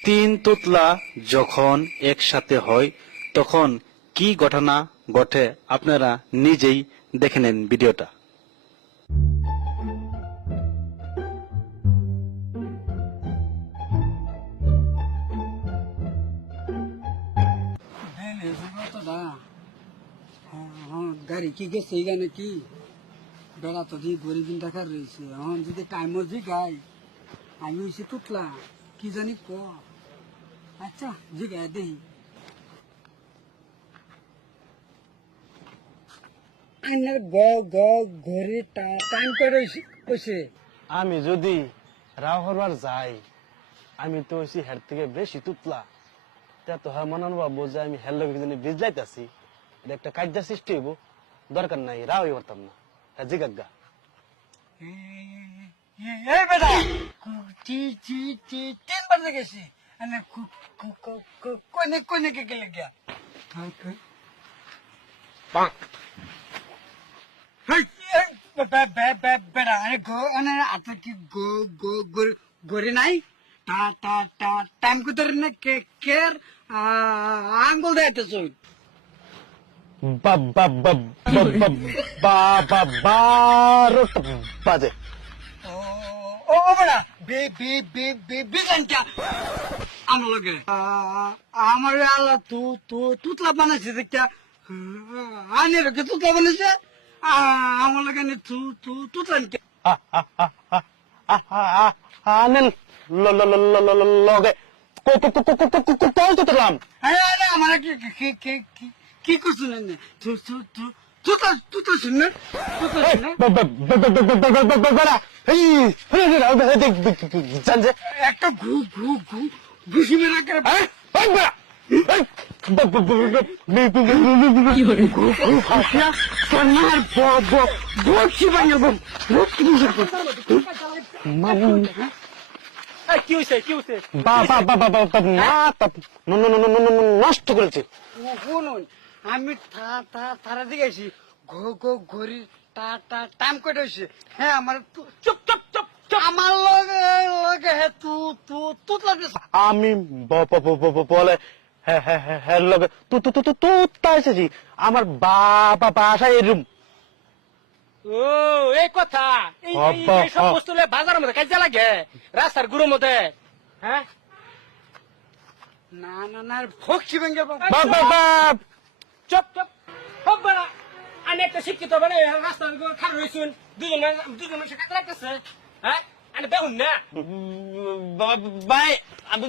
তিন তুতলা যখন একসাথে হয় তখন কি ঘটনা ঘটে আপনারা নিজেই দেখে নেন ভিডিওটা। গাড়ি কি গেছে এখানে কি বেড়া তো দিয়ে গরিব টাকার রয়েছে এখন যদি টাইমও জিগাই আমি হয়েছি তুতলা কি জানি ক আচ্ছা জিগাই দেখি আইনার ঘড়ি টাইম করে কইছে আমি যদি রাও হরবার যাই আমি তো হইছি হের থেকে বেশি তুতলা তা তো হয় মনে ভাববো যে আমি হের লোক বিজলাইতেছি এটা একটা কাজটা সৃষ্টি হইব দরকার নাই রাওই হতাম না হ্যাঁ জিগাজ্ঞা এই বেটা তিনবার দেখেছি কোনে কোনে কে গেলে গিয়া বেটা আতে কি গড়ি নাই টাইম কুতর না কের আঙ্গুল দেয়তে চই বাজে ও বেটা বিজানটা আমার লগে আমার আল্লাহ তুতলা বানাইছে দেখা আনে রেখে তুতলা বানাইছে আমার লগে তুতলা আনেন লগে তুতলাম আমার কি করছেন তুতলা শুন একটা ঘুষি মেরা করে কি হয়েছে নষ্ট করেছে শুনুন আমি তারা দিকে আছি ঘড়ি টাইম কটা হয়েছে হ্যাঁ আমার চুপ চুপ চুপ আমার লগে হ্যাঁ তুতলা আমি বলে হ্যাঁ লগে তুতা এসেছি আমার বাসায় এই রুম ও এই কথা এইসব বস্তু বাজারের মধ্যে কাজে লাগে রাস্তার গুরুর মধ্যে হ্যাঁ না ফক্সি ভেঙে চপ চপ হোক বেড়া আমি একটা শিক্ষিত মানে রাস্তার খারাপ রয়েছুন দুজন কাজ লাগতেছে হ্যাঁ আমি দেখুন না ভাই আমি